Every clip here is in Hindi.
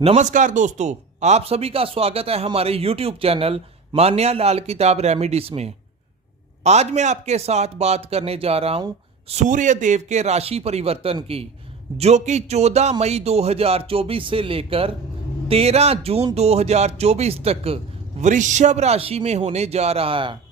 नमस्कार दोस्तों, आप सभी का स्वागत है हमारे YouTube चैनल मान्या लाल किताब रेमेडीज में। आज मैं आपके साथ बात करने जा रहा हूं सूर्य देव के राशि परिवर्तन की, जो कि 14 मई 2024 से लेकर 13 जून 2024 तक वृषभ राशि में होने जा रहा है।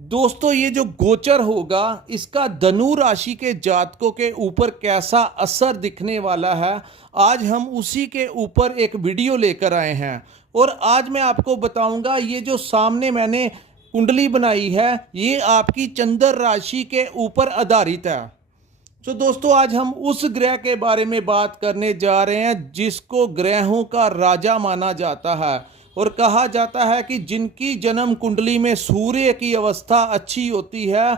दोस्तों, ये जो गोचर होगा इसका धनु राशि के जातकों के ऊपर कैसा असर दिखने वाला है, आज हम उसी के ऊपर एक वीडियो लेकर आए हैं। और आज मैं आपको बताऊंगा, ये जो सामने मैंने कुंडली बनाई है ये आपकी चंद्र राशि के ऊपर आधारित है। तो दोस्तों, आज हम उस ग्रह के बारे में बात करने जा रहे हैं जिसको ग्रहों का राजा माना जाता है और कहा जाता है कि जिनकी जन्म कुंडली में सूर्य की अवस्था अच्छी होती है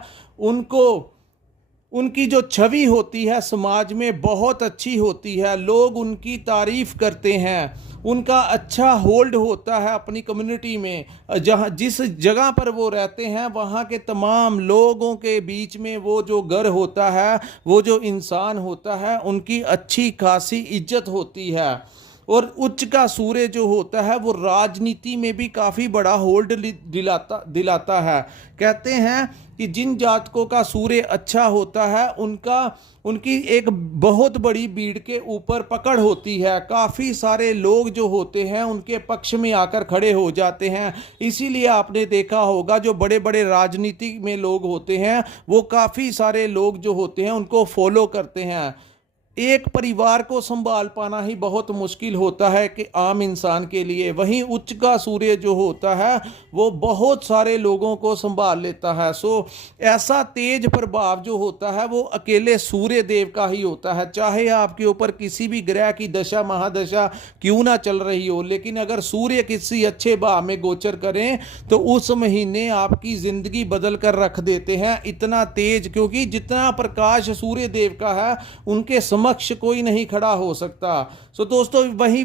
उनकी जो छवि होती है समाज में बहुत अच्छी होती है। लोग उनकी तारीफ करते हैं, उनका अच्छा होल्ड होता है अपनी कम्युनिटी में। जिस जगह पर वो रहते हैं वहाँ के तमाम लोगों के बीच में वो जो घर होता है, वो जो इंसान होता है, उनकी अच्छी खासी इज्जत होती है। और उच्च का सूर्य जो होता है वो राजनीति में भी काफ़ी बड़ा होल्ड दिलाता है। कहते हैं कि जिन जातकों का सूर्य अच्छा होता है उनकी एक बहुत बड़ी भीड़ के ऊपर पकड़ होती है। काफ़ी सारे लोग जो होते हैं उनके पक्ष में आकर खड़े हो जाते हैं। इसीलिए आपने देखा होगा जो बड़े बड़े राजनीति में लोग होते हैं वो काफ़ी सारे लोग जो होते हैं उनको फॉलो करते हैं। एक परिवार को संभाल पाना ही बहुत मुश्किल होता है कि आम इंसान के लिए, वहीं उच्च का सूर्य जो होता है वो बहुत सारे लोगों को संभाल लेता है। ऐसा तेज प्रभाव जो होता है वो अकेले सूर्य देव का ही होता है। चाहे आपके ऊपर किसी भी ग्रह की दशा महादशा क्यों ना चल रही हो, लेकिन अगर सूर्य किसी अच्छे भाव में गोचर करें तो उस महीने आपकी जिंदगी बदल कर रख देते हैं। इतना तेज, क्योंकि जितना प्रकाश सूर्य देव का है उनके समक्ष कोई नहीं खड़ा हो सकता। दोस्तों, वही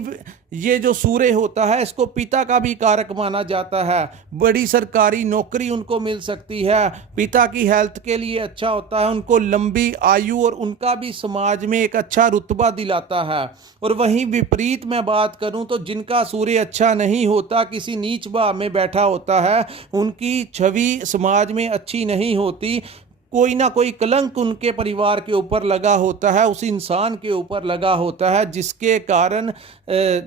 ये जो सूर्य होता है इसको पिता का भी कारक माना जाता है। बड़ी सरकारी नौकरी उनको मिल सकती है, पिता की हेल्थ के लिए अच्छा होता है, उनको लंबी आयु और उनका भी समाज में एक अच्छा रुतबा दिलाता है। और वहीं विपरीत मैं बात करूं तो जिनका सूर्य अच्छा नहीं होता, किसी नीच भाव में बैठा होता है, उनकी छवि समाज में अच्छी नहीं होती। कोई ना कोई कलंक उनके परिवार के ऊपर लगा होता है, उस इंसान के ऊपर लगा होता है, जिसके कारण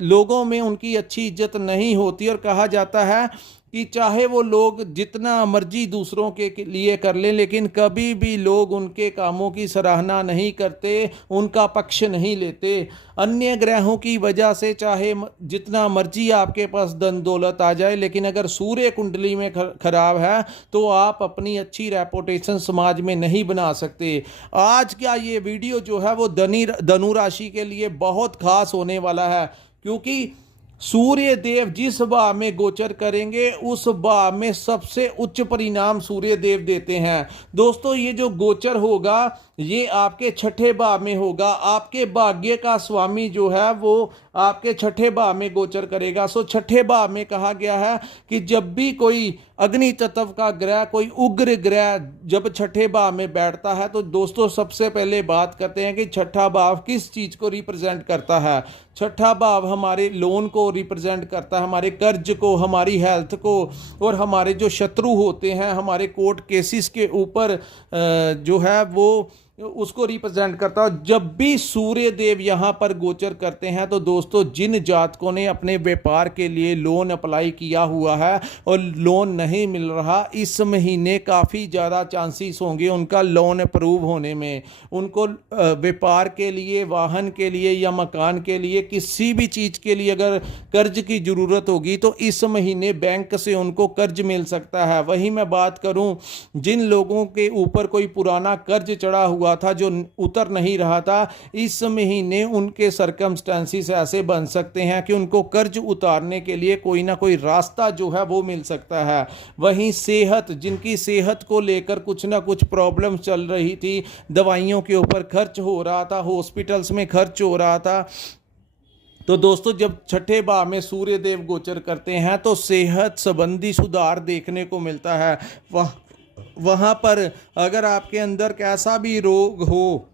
लोगों में उनकी अच्छी इज्जत नहीं होती। और कहा जाता है कि चाहे वो लोग जितना मर्जी दूसरों के लिए कर लें, लेकिन कभी भी लोग उनके कामों की सराहना नहीं करते, उनका पक्ष नहीं लेते। अन्य ग्रहों की वजह से चाहे जितना मर्जी आपके पास धन दौलत आ जाए, लेकिन अगर सूर्य कुंडली में खराब है तो आप अपनी अच्छी रेपुटेशन समाज में नहीं बना सकते। आज का ये वीडियो जो है वो धनु राशि के लिए बहुत खास होने वाला है, क्योंकि सूर्य देव जिस भाव में गोचर करेंगे उस भाव में सबसे उच्च परिणाम सूर्य देव देते हैं। दोस्तों, ये जो गोचर होगा ये आपके छठे भाव में होगा। आपके भाग्य का स्वामी जो है वो आपके छठे भाव में गोचर करेगा। छठे भाव में कहा गया है कि जब भी कोई अग्नि तत्व का ग्रह, कोई उग्र ग्रह जब छठे भाव में बैठता है तो दोस्तों सबसे पहले बात करते हैं कि छठा भाव किस चीज को रिप्रेजेंट करता है। छठा भाव हमारे लोन को रिप्रेजेंट करता है, हमारे कर्ज को, हमारी हेल्थ को, और हमारे जो शत्रु होते हैं, हमारे कोर्ट केसेस के ऊपर जो है वो उसको रिप्रेजेंट करता है। जब भी सूर्य देव यहाँ पर गोचर करते हैं तो दोस्तों जिन जातकों ने अपने व्यापार के लिए लोन अप्लाई किया हुआ है और लोन नहीं मिल रहा, इस महीने काफ़ी ज़्यादा चांसेस होंगे उनका लोन अप्रूव होने में। उनको व्यापार के लिए, वाहन के लिए या मकान के लिए, किसी भी चीज़ के लिए अगर कर्ज की ज़रूरत होगी तो इस महीने बैंक से उनको कर्ज मिल सकता है। वहीं मैं बात करूं जिन लोगों के ऊपर कोई पुराना कर्ज चढ़ा हुआ था जो उतर नहीं रहा था, इस महीने उनके सर्कमस्टेंसेस ऐसे बन सकते हैं कि उनको कर्ज उतारने के लिए कोई ना कोई रास्ता जो है वो मिल सकता है। वहीं सेहत, जिनकी सेहत को लेकर कुछ ना कुछ प्रॉब्लम चल रही थी, दवाइयों के ऊपर खर्च हो रहा था, हॉस्पिटल्स में खर्च हो रहा था, तो दोस्तों जब छठे भाव में सूर्य देव गोचर करते हैं तो सेहत संबंधी सुधार देखने को मिलता है। वहाँ पर अगर आपके अंदर कैसा भी रोग हो,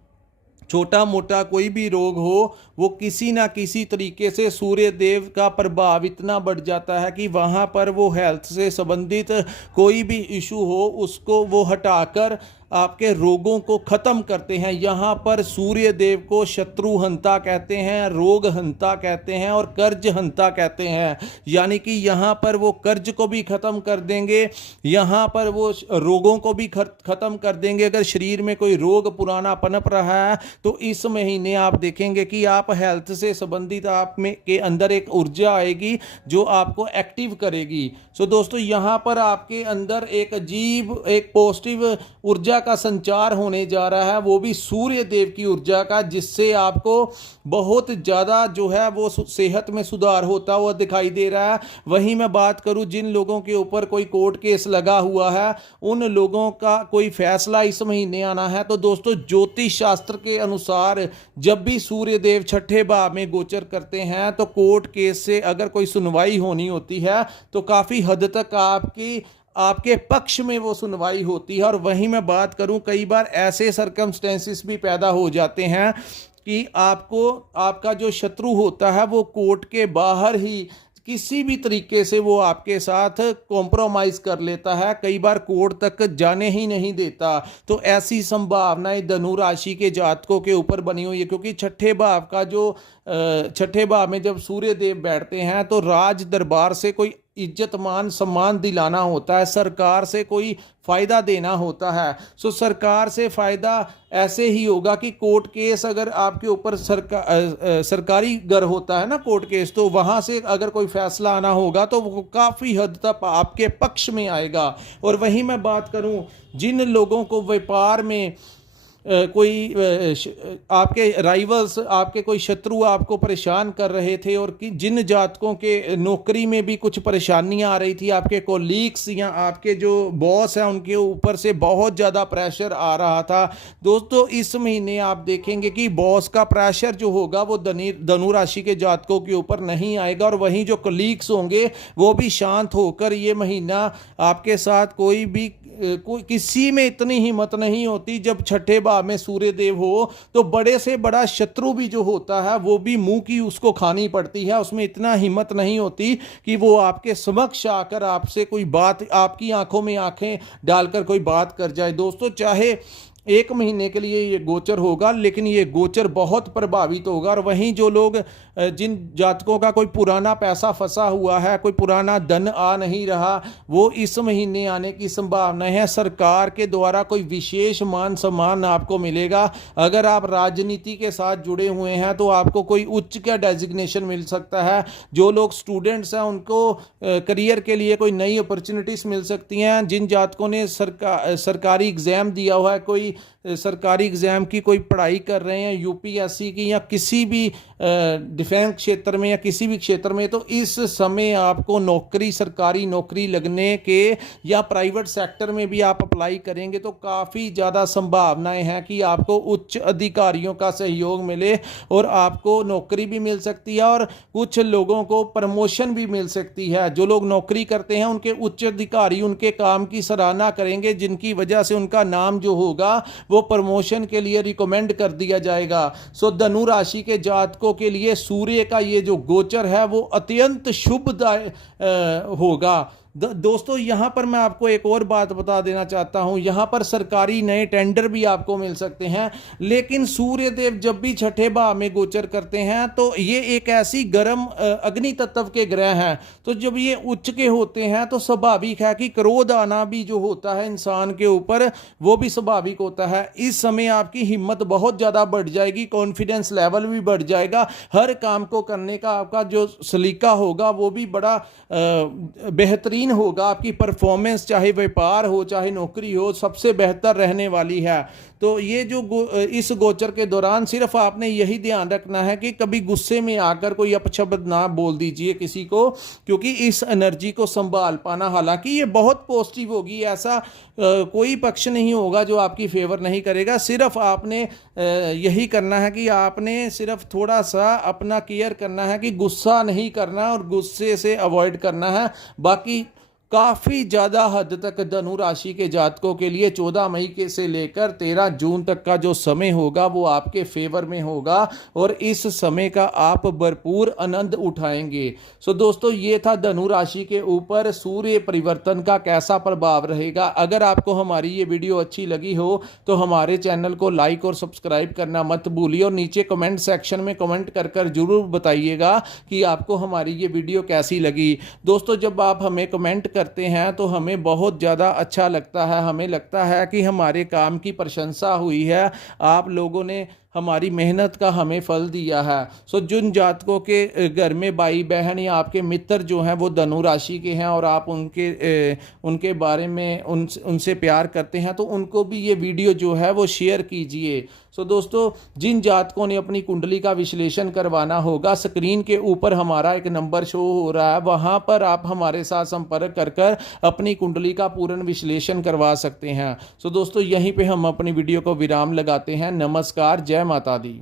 छोटा मोटा कोई भी रोग हो, वो किसी ना किसी तरीके से सूर्य देव का प्रभाव इतना बढ़ जाता है कि वहाँ पर वो हेल्थ से संबंधित कोई भी इशू हो उसको वो हटाकर आपके रोगों को ख़त्म करते हैं। यहाँ पर सूर्य देव को शत्रु हंता कहते हैं, रोग हंता कहते हैं और कर्ज हंता कहते हैं। यानी कि यहाँ पर वो कर्ज को भी ख़त्म कर देंगे, यहाँ पर वो रोगों को भी ख़त्म कर देंगे। अगर शरीर में कोई रोग पुराना पनप रहा है तो इस महीने आप देखेंगे कि आप हेल्थ से संबंधित आप में के अंदर एक ऊर्जा आएगी जो आपको एक्टिव करेगी। सो दोस्तों, यहाँ पर आपके अंदर एक अजीब एक पॉजिटिव ऊर्जा का संचार होने जा रहा है, वो भी सूर्य देव की ऊर्जा का, जिससे आपको बहुत ज़्यादा जो है वो सेहत में सुधार होता हुआ दिखाई दे रहा है। वहीं मैं बात करूं जिन लोगों के ऊपर कोई कोर्ट केस लगा हुआ है, उन लोगों का कोई फैसला इस महीने आना है। तो दोस्तों, ज्योतिष शास्त्र के अनुसार जब भी सूर्य देव छठे भाव में गोचर करते हैं तो कोर्ट केस से अगर कोई सुनवाई होनी होती है तो काफ़ी हद तक आपके पक्ष में वो सुनवाई होती है। और वहीं मैं बात करूं, कई बार ऐसे सर्कमस्टेंसेस भी पैदा हो जाते हैं कि आपका जो शत्रु होता है वो कोर्ट के बाहर ही किसी भी तरीके से वो आपके साथ कॉम्प्रोमाइज़ कर लेता है, कई बार कोर्ट तक जाने ही नहीं देता। तो ऐसी संभावनाएं धनु राशि के जातकों के ऊपर बनी हुई है, क्योंकि छठे भाव में जब सूर्य देव बैठते हैं तो राज दरबार से कोई इज्जत मान सम्मान दिलाना होता है, सरकार से कोई फ़ायदा देना होता है। सो सरकार से फ़ायदा ऐसे ही होगा कि कोर्ट केस अगर आपके ऊपर सरकारी गर होता है ना कोर्ट केस, तो वहाँ से अगर कोई फैसला आना होगा तो वो काफ़ी हद तक आपके पक्ष में आएगा। और वहीं मैं बात करूँ जिन लोगों को व्यापार में कोई आपके राइवल्स, आपके कोई शत्रु आपको परेशान कर रहे थे और कि जिन जातकों के नौकरी में भी कुछ परेशानियां आ रही थी, आपके कोलीग्स या आपके जो बॉस हैं उनके ऊपर से बहुत ज़्यादा प्रेशर आ रहा था, दोस्तों इस महीने आप देखेंगे कि बॉस का प्रेशर जो होगा वो धनु राशि के जातकों के ऊपर नहीं आएगा। और वहीं जो कोलीग्स होंगे वो भी शांत होकर ये महीना आपके साथ कोई किसी में इतनी हिम्मत नहीं होती। जब छठे भाव में सूर्य देव हो तो बड़े से बड़ा शत्रु भी जो होता है वो भी मुंह की उसको खानी पड़ती है, उसमें इतना हिम्मत नहीं होती कि वो आपके समक्ष आकर आपसे कोई बात, आपकी आंखों में आंखें डालकर कोई बात कर जाए। दोस्तों, चाहे एक महीने के लिए ये गोचर होगा, लेकिन ये गोचर बहुत प्रभावित होगा। और वहीं जो लोग, जिन जातकों का कोई पुराना पैसा फंसा हुआ है, कोई पुराना धन आ नहीं रहा, वो इस महीने आने की संभावना है। सरकार के द्वारा कोई विशेष मान सम्मान आपको मिलेगा। अगर आप राजनीति के साथ जुड़े हुए हैं तो आपको कोई उच्च का डेजिग्नेशन मिल सकता है। जो लोग स्टूडेंट्स हैं उनको करियर के लिए कोई नई अपॉर्चुनिटीज़ मिल सकती हैं। जिन जातकों ने सरकारी एग्ज़ाम दिया हुआ है, कोई सरकारी एग्ज़ाम की कोई पढ़ाई कर रहे हैं, यूपीएससी की या किसी भी डिफेंस क्षेत्र में या किसी भी क्षेत्र में, तो इस समय आपको नौकरी, सरकारी नौकरी लगने के या प्राइवेट सेक्टर में भी आप अप्लाई करेंगे तो काफ़ी ज़्यादा संभावनाएं हैं कि आपको उच्च अधिकारियों का सहयोग मिले और आपको नौकरी भी मिल सकती है और कुछ लोगों को प्रमोशन भी मिल सकती है। जो लोग नौकरी करते हैं उनके उच्च अधिकारी उनके काम की सराहना करेंगे, जिनकी वजह से उनका नाम जो होगा वो प्रमोशन के लिए रिकमेंड कर दिया जाएगा। सो धनु राशि के जातकों के लिए सूर्य का ये जो गोचर है वो अत्यंत शुभदायक होगा। दोस्तों, यहाँ पर मैं आपको एक और बात बता देना चाहता हूँ, यहाँ पर सरकारी नए टेंडर भी आपको मिल सकते हैं। लेकिन सूर्य देव जब भी छठे भाव में गोचर करते हैं तो ये एक ऐसी गर्म अग्नि तत्व के ग्रह हैं, तो जब ये उच्च के होते हैं तो स्वाभाविक है कि क्रोध आना भी जो होता है इंसान के ऊपर वो भी स्वाभाविक होता है। इस समय आपकी हिम्मत बहुत ज़्यादा बढ़ जाएगी, कॉन्फिडेंस लेवल भी बढ़ जाएगा, हर काम को करने का आपका जो सलीका होगा वो भी बड़ा बेहतरीन होगा। आपकी परफॉर्मेंस चाहे व्यापार हो चाहे नौकरी हो सबसे बेहतर रहने वाली है। तो ये जो इस गोचर के दौरान सिर्फ आपने यही ध्यान रखना है कि कभी गुस्से में आकर कोई अपशब्द ना बोल दीजिए किसी को, क्योंकि इस एनर्जी को संभाल पाना, हालांकि ये बहुत पॉजिटिव होगी, ऐसा कोई पक्ष नहीं होगा जो आपकी फेवर नहीं करेगा। सिर्फ आपने यही करना है कि आपने सिर्फ थोड़ा सा अपना केयर करना है कि गुस्सा नहीं करना और गुस्से से अवॉइड करना है। बाकी काफ़ी ज़्यादा हद तक धनु राशि के जातकों के लिए 14 मई के से लेकर 13 जून तक का जो समय होगा वो आपके फेवर में होगा और इस समय का आप भरपूर आनंद उठाएंगे। सो दोस्तों, ये था धनु राशि के ऊपर सूर्य परिवर्तन का कैसा प्रभाव रहेगा। अगर आपको हमारी ये वीडियो अच्छी लगी हो तो हमारे चैनल को लाइक और सब्सक्राइब करना मत भूलिए और नीचे कमेंट सेक्शन में कमेंट कर जरूर बताइएगा कि आपको हमारी ये वीडियो कैसी लगी। दोस्तों, जब आप हमें कमेंट करते हैं तो हमें बहुत ज़्यादा अच्छा लगता है, हमें लगता है कि हमारे काम की प्रशंसा हुई है, आप लोगों ने हमारी मेहनत का हमें फल दिया है। सो जिन जातकों के घर में भाई बहन या आपके मित्र जो हैं वो धनु राशि के हैं और आप उनके बारे में उनसे प्यार करते हैं तो उनको भी ये वीडियो जो है वो शेयर कीजिए। सो दोस्तों, जिन जातकों ने अपनी कुंडली का विश्लेषण करवाना होगा, स्क्रीन के ऊपर हमारा एक नंबर शो हो रहा है, वहाँ पर आप हमारे साथ संपर्क कर अपनी कुंडली का पूर्ण विश्लेषण करवा सकते हैं। सो दोस्तों, यहीं पे हम अपनी वीडियो को विराम लगाते हैं। नमस्कार, जय माता दी।